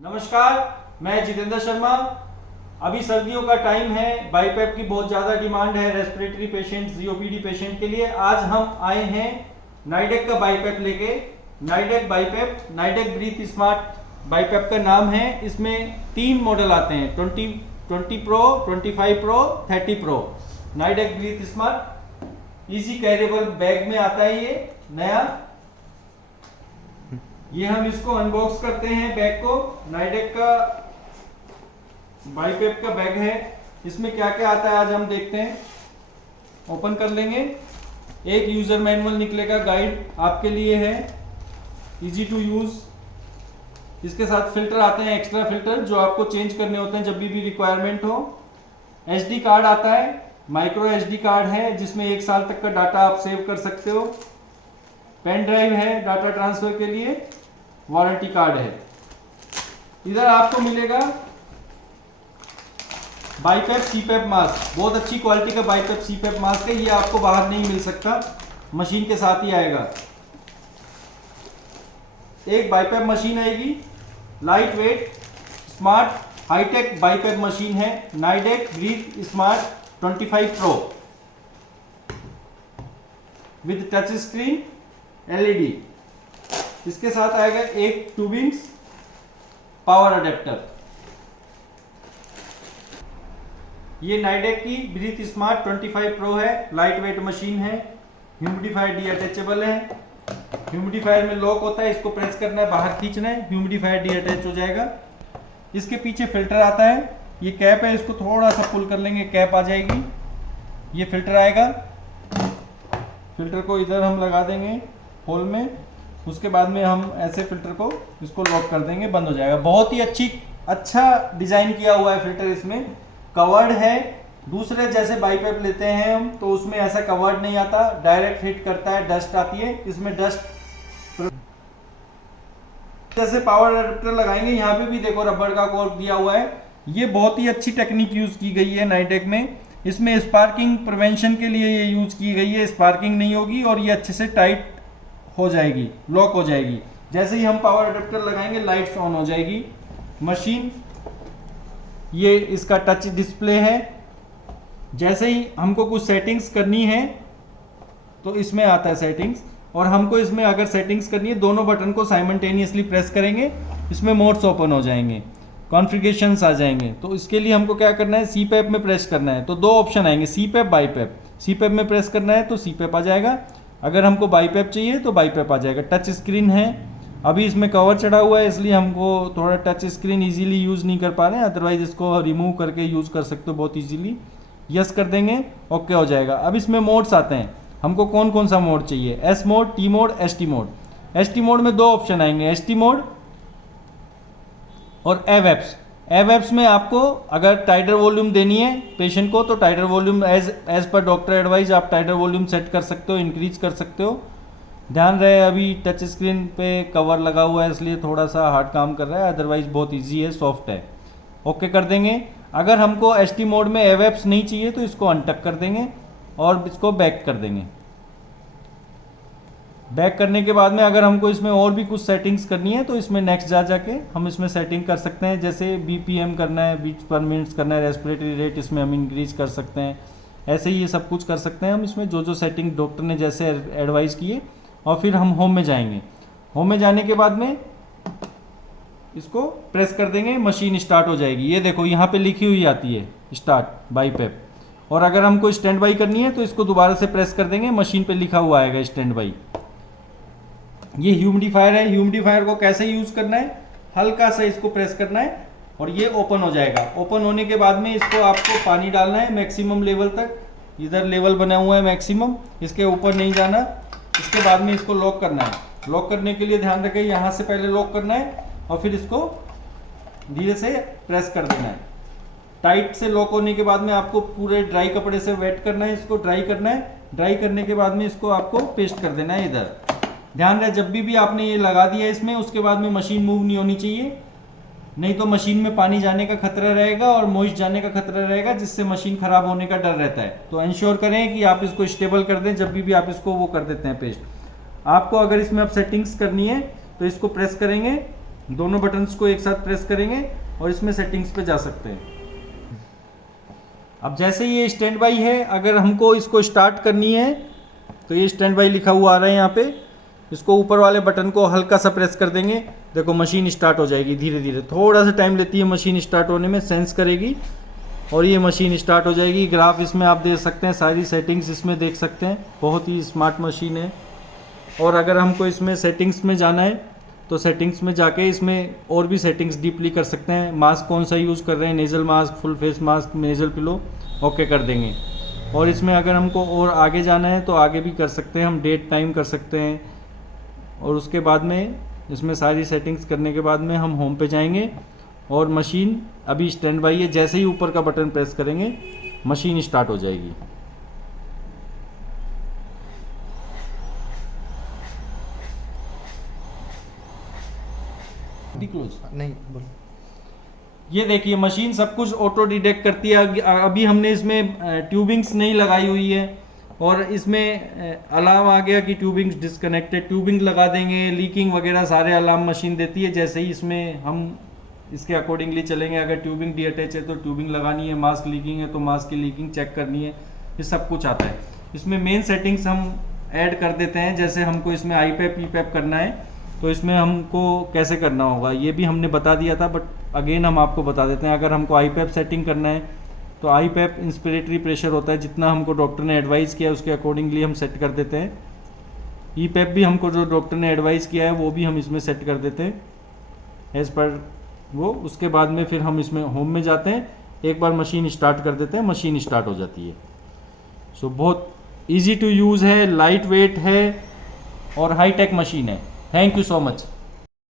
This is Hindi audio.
नमस्कार, मैं जितेंद्र शर्मा। अभी सर्दियों का टाइम है, बाईपेप की बहुत ज़्यादा डिमांड है रेस्पिरेटरी पेशेंट, सीओपीडी पेशेंट के लिए। आज हम आए हैं नाइडेक का बाईपेप लेके। Nidek BiPAP, Nidek breathe smart BiPAP का नाम है। इसमें 3 मॉडल आते हैं, 20 pro, 25 pro, 30 pro. Nidek breathe smart easy carryable bag में आता है ये नया। ये हम इसको अनबॉक्स करते हैं बैग को। नाइडेक का बाईपेप का बैग है। इसमें क्या क्या आता है आज हम देखते हैं। ओपन कर लेंगे। एक यूजर मैनुअल निकलेगा, गाइड आपके लिए है, इजी टू यूज। इसके साथ फिल्टर आते हैं, एक्स्ट्रा फिल्टर जो आपको चेंज करने होते हैं जब भी रिक्वायरमेंट हो। एसडी कार्ड आता है, माइक्रो एसडी कार्ड है जिसमें 1 साल तक का डाटा आप सेव कर सकते हो। पेन ड्राइव है डाटा ट्रांसफर के लिए। वारंटी कार्ड है। इधर आपको मिलेगा बाईपेप सीपेप मास्क। बहुत अच्छी क्वालिटी का बाईपेप सीपेप मास्क है। ये आपको बाहर नहीं मिल सकता, मशीन के साथ ही आएगा। एक बाईपेप मशीन आएगी, light weight smart high tech BiPAP machine है। Nidek breathe smart 25 pro with touch screen LED. इसके साथ आएगा एक ट्यूबिंग्स पावर अडेप्टर। ये नाइडेक की ब्रीथ स्मार्ट 25 प्रो है, लाइट वेट मशीन है। ह्यूमिडिफायर डीअटैचेबल है। ह्यूमिडिफायर में लॉक होता है, इसको प्रेस करना है, बाहर खींचना है, ह्यूमिडिफायर डीअटैच हो जाएगा। इसके पीछे फिल्टर आता है। ये कैप है, इसको थोड़ा सा पुल कर लेंगे, कैप आ जाएगी। ये फिल्टर आएगा। फिल्टर को इधर हम लगा देंगे होल में। उसके बाद में हम ऐसे फिल्टर को इसको लॉक कर देंगे, बंद हो जाएगा। बहुत ही अच्छा डिजाइन किया हुआ है फिल्टर। इसमें कवर्ड है। दूसरे जैसे बाईपेप लेते हैं हम तो उसमें ऐसा कवर्ड नहीं आता, डायरेक्ट हिट करता है, डस्ट आती है। इसमें डस्ट जैसे पावर अडेप्टर लगाएंगे, यहाँ पे भी देखो रबड़ का कॉर्क दिया हुआ है। ये बहुत ही अच्छी टेक्निक यूज की गई है नाइडेक में। इसमें स्पार्किंग प्रिवेंशन के लिए ये यूज की गई है। स्पार्किंग नहीं होगी और ये अच्छे से टाइट हो जाएगी, लॉक हो जाएगी। जैसे ही हम पावर अडेप्टर लगाएंगे लाइट्स ऑन हो जाएगी मशीन। ये इसका टच डिस्प्ले है। जैसे ही हमको कुछ सेटिंग्स करनी है तो इसमें आता है सेटिंग्स, और हमको इसमें अगर सेटिंग्स करनी है दोनों बटन को साइमल्टेनियसली प्रेस करेंगे, इसमें मोड्स ओपन हो जाएंगे, कॉन्फ़िगरेशंस आ जाएंगे। तो इसके लिए हमको क्या करना है, सीपेप में प्रेस करना है। तो 2 ऑप्शन आएंगे, सीपेप बाईपेप। सीपेप में प्रेस करना है तो सीपेप आ जाएगा, अगर हमको बाईपेप चाहिए तो बाईपेप आ जाएगा। टच स्क्रीन है। अभी इसमें कवर चढ़ा हुआ है इसलिए हमको थोड़ा टच स्क्रीन इजीली यूज़ नहीं कर पा रहे हैं, अदरवाइज इसको रिमूव करके यूज़ कर सकते हो बहुत इजीली। यस कर देंगे, ओके हो जाएगा। अब इसमें मोड्स आते हैं, हमको कौन कौन सा मोड चाहिए, S mode, T mode, S T mode. S T mode में 2 ऑप्शन आएंगे, एस टी मोड और एवेप्स। एवेप्स में आपको अगर टाइटर वॉल्यूम देनी है पेशेंट को तो टाइटर वॉल्यूम एज पर डॉक्टर एडवाइज आप टाइटर वॉल्यूम सेट कर सकते हो, इंक्रीज कर सकते हो। ध्यान रहे अभी टच स्क्रीन पे कवर लगा हुआ है इसलिए थोड़ा सा हार्ड काम कर रहा है, अदरवाइज बहुत इजी है, सॉफ्ट है। ओके कर देंगे। अगर हमको एस टी मोड में एवेप्स नहीं चाहिए तो इसको अनटक कर देंगे और इसको बैक कर देंगे। बैक करने के बाद में अगर हमको इसमें और भी कुछ सेटिंग्स करनी है तो इसमें नेक्स्ट जाके हम इसमें सेटिंग कर सकते हैं। जैसे बीपीएम करना है, बीट्स पर मिनट्स करना है, रेस्पिरेटरी रेट इसमें हम इंक्रीज कर सकते हैं। ऐसे ही ये सब कुछ कर सकते हैं हम इसमें, जो सेटिंग डॉक्टर ने जैसे एडवाइस किए। और फिर हम होम में जाएंगे। होम में जाने के बाद में इसको प्रेस कर देंगे, मशीन स्टार्ट हो जाएगी। ये देखो यहाँ पे लिखी हुई आती है स्टार्ट बाईपेप। और अगर हमको स्टैंड बाई करनी है तो इसको दोबारा से प्रेस कर देंगे, मशीन पे लिखा हुआ आएगा स्टैंड बाई। ये ह्यूमिडिफायर है। ह्यूमिडिफायर को कैसे यूज करना है, हल्का सा इसको प्रेस करना है और ये ओपन हो जाएगा। ओपन होने के बाद में इसको आपको पानी डालना है मैक्सिमम लेवल तक। इधर लेवल बना हुआ है मैक्सिमम, इसके ऊपर नहीं जाना। इसके बाद में इसको लॉक करना है। लॉक करने के लिए ध्यान रखें, यहाँ से पहले लॉक करना है और फिर इसको धीरे से प्रेस कर देना है। टाइट से लॉक होने के बाद में आपको पूरे ड्राई कपड़े से वेट करना है, इसको ड्राई करना है। ड्राई करने के बाद में इसको आपको पेस्ट कर देना है इधर। ध्यान रहे जब भी आपने ये लगा दिया इसमें, उसके बाद में मशीन मूव नहीं होनी चाहिए, नहीं तो मशीन में पानी जाने का खतरा रहेगा और मॉइस्ट जाने का खतरा रहेगा, जिससे मशीन खराब होने का डर रहता है। तो इंश्योर करें कि आप इसको स्टेबल कर दें जब भी आप इसको वो कर देते हैं पेस्ट। आपको अगर इसमें अब सेटिंग्स करनी है तो इसको प्रेस करेंगे, दोनों बटन्स को एक साथ प्रेस करेंगे और इसमें सेटिंग्स पे जा सकते हैं। अब जैसे ये स्टैंड बाई है, अगर हमको इसको स्टार्ट करनी है तो ये स्टैंड बाई लिखा हुआ आ रहा है यहाँ पे, इसको ऊपर वाले बटन को हल्का सा प्रेस कर देंगे, देखो मशीन स्टार्ट हो जाएगी धीरे धीरे। थोड़ा सा टाइम लेती है मशीन स्टार्ट होने में, सेंस करेगी और ये मशीन स्टार्ट हो जाएगी। ग्राफ इसमें आप देख सकते हैं, सारी सेटिंग्स इसमें देख सकते हैं, बहुत ही स्मार्ट मशीन है। और अगर हमको इसमें सेटिंग्स में जाना है तो सेटिंग्स में जाके इसमें और भी सेटिंग्स डीपली कर सकते हैं। मास्क कौन सा यूज़ कर रहे हैं, nasal mask, full face mask, nasal pillow, okay कर देंगे। और इसमें अगर हमको और आगे जाना है तो आगे भी कर सकते हैं, हम डेट टाइम कर सकते हैं। और उसके बाद में इसमें सारी सेटिंग्स करने के बाद में हम होम पे जाएंगे और मशीन अभी स्टैंड बाई है, जैसे ही ऊपर का बटन प्रेस करेंगे मशीन स्टार्ट हो जाएगी। क्लोज नहीं बोल। ये देखिए मशीन सब कुछ ऑटो डिटेक्ट करती है। अभी हमने इसमें ट्यूबिंग्स नहीं लगाई हुई है और इसमें अलार्म आ गया कि ट्यूबिंग्स डिस्कनेक्टेड, ट्यूबिंग लगा देंगे, लीकिंग वगैरह सारे अलार्म मशीन देती है। जैसे ही इसमें हम इसके अकॉर्डिंगली चलेंगे, अगर ट्यूबिंग डी अटैच है तो ट्यूबिंग लगानी है, मास्क लीकिंग है तो मास्क की लीकिंग चेक करनी है, ये सब कुछ आता है। इसमें मेन सेटिंग्स हम ऐड कर देते हैं, जैसे हमको इसमें आई पैप ई पैप करना है तो इसमें हमको कैसे करना होगा ये भी हमने बता दिया था, बट अगेन हम आपको बता देते हैं। अगर हमको आई पैप सेटिंग करना है तो आई पैप इंस्पिरेटरी प्रेशर होता है, जितना हमको डॉक्टर ने एडवाइस किया उसके अकॉर्डिंगली हम सेट कर देते हैं। ई पैप भी हमको जो डॉक्टर ने एडवाइस किया है वो भी हम इसमें सेट कर देते हैं एज़ पर वो। उसके बाद में फिर हम इसमें होम में जाते हैं, एक बार मशीन स्टार्ट कर देते हैं, मशीन स्टार्ट हो जाती है। सो बहुत ईजी टू यूज़ है, लाइट वेट है और हाई टेक मशीन है। Thank you so much.